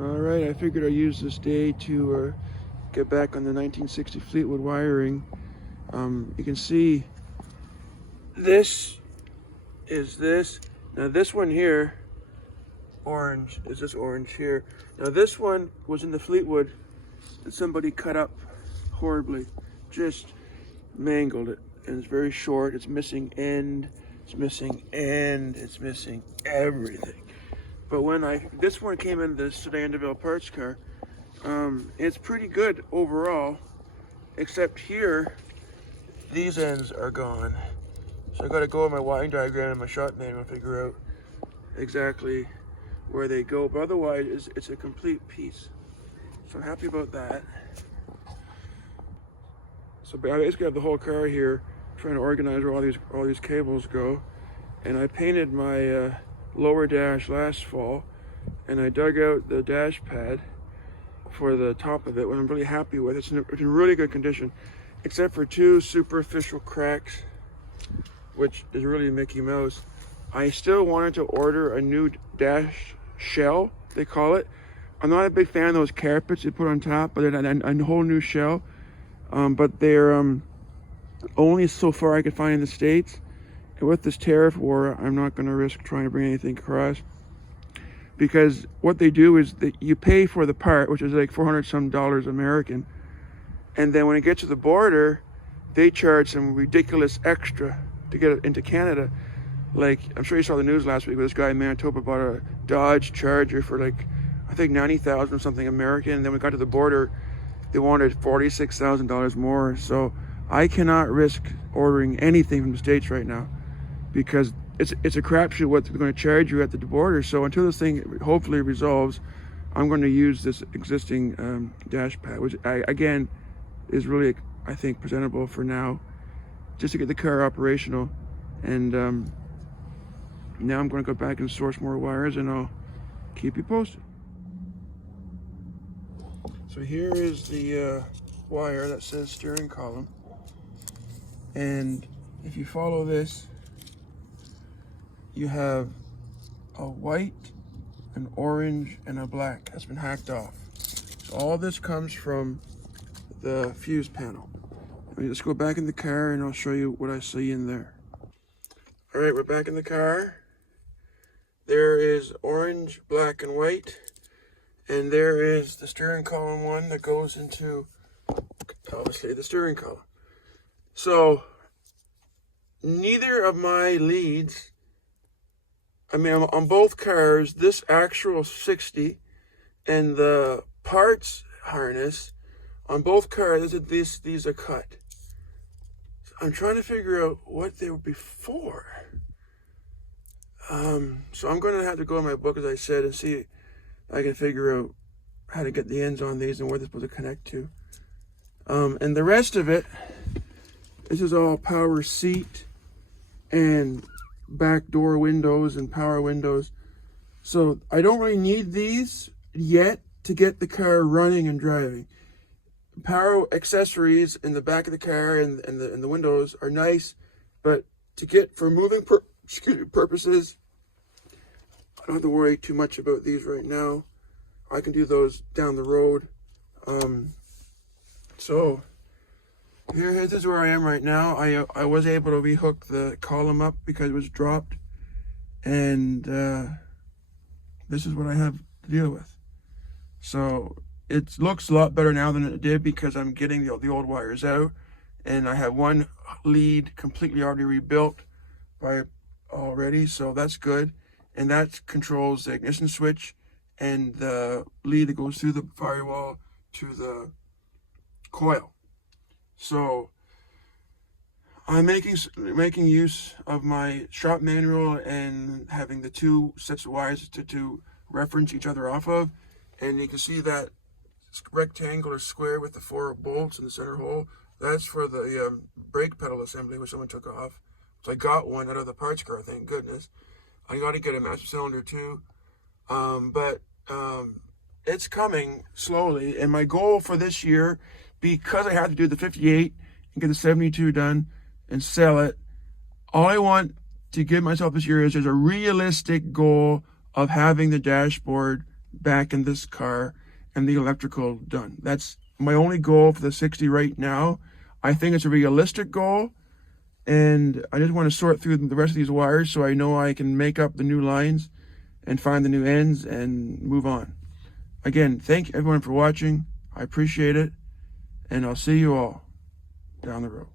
Alright, I figured I'd use this day to get back on the 1960 Fleetwood wiring. You can see this is this. Now this one here, orange, is this orange here. Now this one was in the Fleetwood that somebody cut up horribly. Just mangled it. And it's very short, it's missing end, it's missing end, it's missing everything. But when this one came in the Sedan DeVille parts car, it's pretty good overall, except here, these ends are gone. So I gotta go with my wiring diagram and my shot manual to figure out exactly where they go. But otherwise, it's a complete piece. So I'm happy about that. So I basically have the whole car here, trying to organize where all these cables go. And I painted my lower dash last fall, and I dug out the dash pad for the top of it, what I'm really happy with. It's in really good condition, except for two superficial cracks, which is really Mickey Mouse. I still wanted to order a new dash shell, they call it. I'm not a big fan of those carpets they put on top, but a whole new shell. But they're only so far I could find in the States. And with this tariff war, I'm not going to risk trying to bring anything across, because what they do is that you pay for the part, which is like $400 some American, and then when it gets to the border, they charge some ridiculous extra to get it into Canada. Like, I'm sure you saw the news last week where this guy in Manitoba bought a Dodge Charger for like, I think $90,000 or something American, and then we got to the border, they wanted $46,000 more. So I cannot risk ordering anything from the States right now, because it's a crapshoot what they're going to charge you at the border. So until this thing hopefully resolves, I'm going to use this existing dash pad, which again is really, I think, presentable for now, just to get the car operational. And now I'm going to go back and source more wires, and I'll keep you posted. So here is the wire that says steering column, and if you follow this, you have a white, an orange, and a black that's been hacked off. So all this comes from the fuse panel. Let me just go back in the car and I'll show you what I see in there. All right, we're back in the car. There is orange, black, and white. And there is the steering column one that goes into, obviously, the steering column. So neither of my leads, I mean, on both cars, this actual 60 and the parts harness on both cars, these are cut. So I'm trying to figure out what they were before. So I'm going to have to go in my book, as I said, and see if I can figure out how to get the ends on these and where they're supposed to connect to. And the rest of it, this is all power seat and back door windows and power windows. So I don't really need these yet to get the car running and driving. Power accessories in the back of the car and the windows are nice, but to get for moving purposes, I don't have to worry too much about these right now. I can do those down the road. So this is where I am right now. I was able to rehook the column up because it was dropped, and this is what I have to deal with. So it looks a lot better now than it did, because I'm getting the old wires out, and I have one lead completely already rebuilt already, so that's good. And that controls the ignition switch and the lead that goes through the firewall to the coil. So I'm making use of my shop manual and having the two sets of wires to reference each other off of. And you can see that rectangular square with the 4 bolts in the center hole. That's for the brake pedal assembly, which someone took off. So I got one out of the parts car, thank goodness. I got to get a master cylinder too. But it's coming slowly. And my goal for this year, because I have to do the 58 and get the 72 done and sell it, all I want to give myself this year is a realistic goal of having the dashboard back in this car and the electrical done. That's my only goal for the 60 right now. I think it's a realistic goal, and I just want to sort through the rest of these wires so I know I can make up the new lines and find the new ends and move on. Again, thank everyone for watching. I appreciate it, and I'll see you all down the road.